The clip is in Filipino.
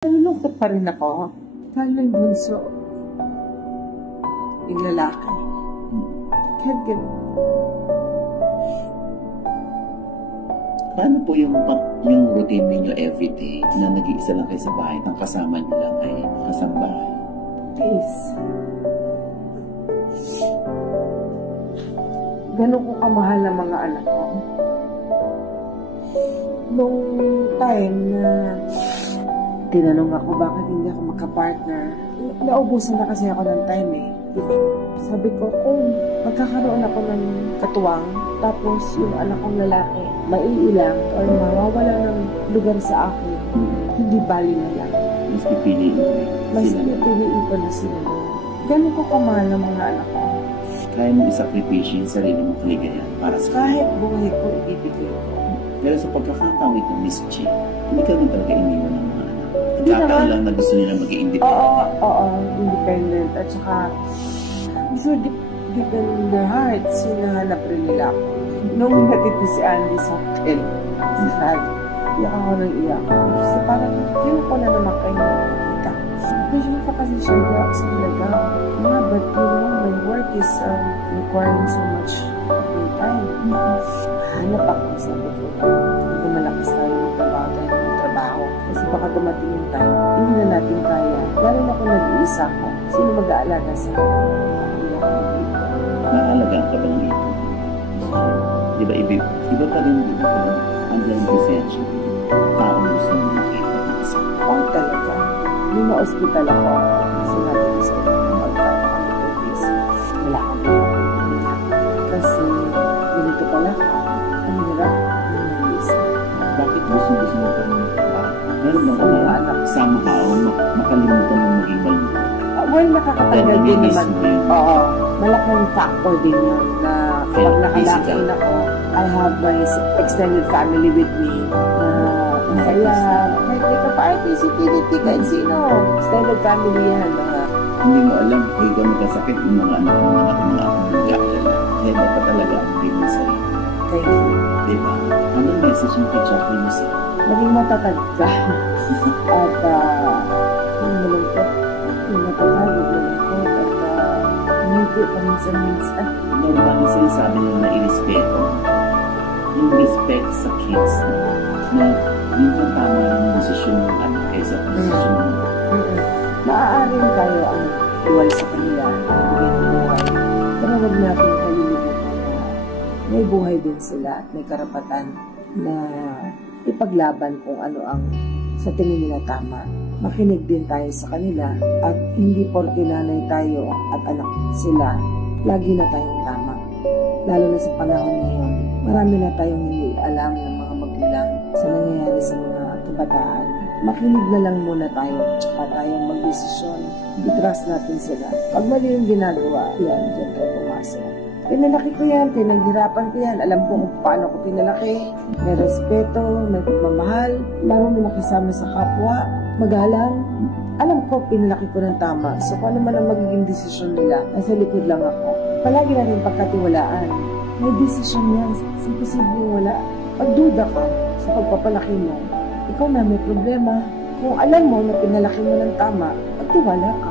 Nalulungkot pa rin ako. Dahil yung bunso, yung lalaki. Can't get... Paano po yung routine ninyo everyday na nag-iisa lang kayo sa bahay, ang kasama nyo lang ay kasambahay? Tiis. Ganun ko kamahal ang mga anak ko. Nung time na tinanong ako bakit hindi ako magka-partner, naubusan na kasi ako ng time eh. Sabi ko, kung magkakaroon ako ng katuwang, tapos yung anak kong lalaki, maiilang or mawawala ng lugar sa akin, hindi bali na lang. Mas pipiliin ko Mas pipiliin ko na sila. Ganun ko kamahal ang mga anak ko. Kaya mo isakripisyo yung sarili mong kaligayan para sa Kahit buhay ko, ibibigay ko. Pero sa pagkakataon ito, Miss G, hindi ka naman talaga iniwan ng mga anak. Nagkataon lang na gusto nila maging independent. Oo, independent. At saka, sure, deep in their hearts, hinahanap rin nila ako. Nung natin si Andy sa hotel, iyak ako ng iyak. Kasi parang, yun ko na naman kayo nakikita. Kasi pa kasi siya iyak sa talaga. Yeah, but you know, my work is requiring so much of my time. Hanap ako, sabi ko. Hindi malakas tayo ng trabaho. Kasi baka dumating yung time, hindi na natin kaya. Lalo na kung nag-iisa ko, sino mag-aalaga sa akin? Naalagaan ka ba ng ito? Di ba, iba pa rin dito ang differential. Taong gusto mo makita ng isa. Oo talaga. Nung na-hospital ako, sinabi ko sa wala akong pagkakas. Kasi ganito pala ako. Ang hirap ng nag-iisa. Bakit gusto mo pa rin magtrabaho? Meron bang mga anak somehow makalimutan mo maging malungkot? Well, nakakatanggal din naman. Oo. Malaking factor din yun na kapag nakalakin ako, I have my extended family with me. Kaya, kahit may ka-party, si Tinity, kahit sino. Extended family yan. Hindi mo alam kung ikaw nagkasakit yung mga anak mo, mga nag-aalala. Kaya dapat talaga ang rin mo sarili. Thank you. Diba? Anong message mo kay Jacqueline mo sa'yo? Maging matatag ka. At, yung malungkot, yung matatag, yung malungkot, at hindi paminsan-minsan. Normal yung sinasabi nyo na i-respeto. Yung respect sa kids na minsan tama yung desisyon ng anak kaysa desisyon ng Maaaring tayo ang iwal sa kanila, bigay ng buhay. Pero huwag natin kalilimutan na may buhay din sila at may karapatan na ipaglaban kung ano ang sa tingin nila tama. Makinig din tayo sa kanila at hindi porke nanay tayo at anak sila, lagi na tayong tama. Lalo na sa panahon ngayon, marami na tayong hindi alam ng mga magulang sa nangyayari sa mga kabataan. Makinig na lang muna tayo, tsaka tayong magdesisyon. I-trust natin sila. Pag mali yung ginagawa, yan, dyan tayo pumasok. Pinalaki ko yan, pinaghirapan ko yan, alam ko kung paano ko pinalaki. May respeto, may pagmamahal, lalo na makisama sa kapwa, magalang. Alam ko, pinalaki ko ng tama. So kung ano man ang magiging desisyon nila, nasa likod lang ako. Palagi natin pagkatiwalaan. May desisyon yan, imposible wala. Pagduda ka sa pagpapalaki mo, ikaw na may problema. Kung alam mo na pinalaki mo ng tama, magtiwala ka.